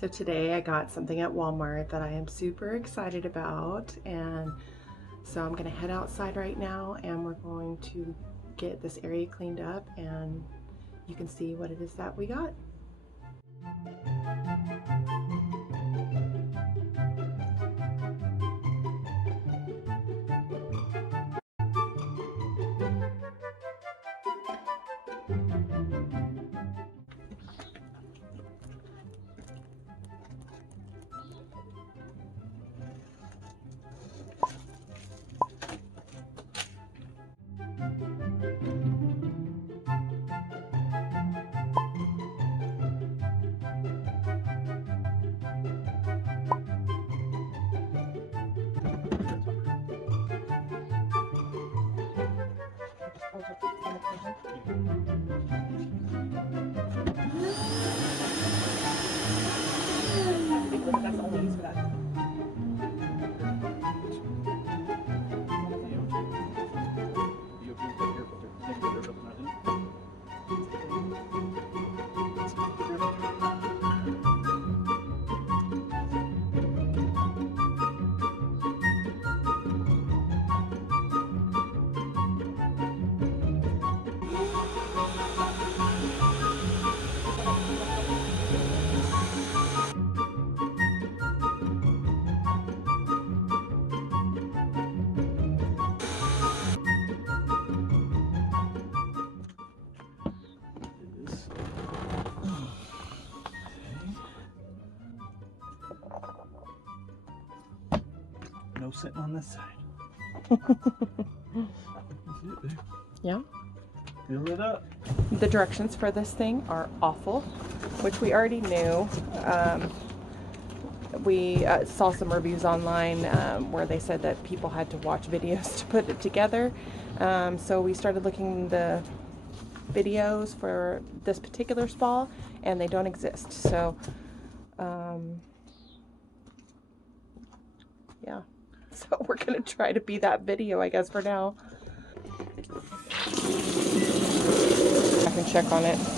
So today I got something at Walmart that I am super excited about, and so I'm gonna head outside right now and we're going to get this area cleaned up and you can see what it is that we got. That's the only use for that. No sitting on this side. Yeah. Fill it up. The directions for this thing are awful, which we already knew. We saw some reviews online where they said that people had to watch videos to put it together. So we started looking the videos for this particular spa and they don't exist. So yeah, so we're gonna try to be that video, I guess, for now. I can check on it.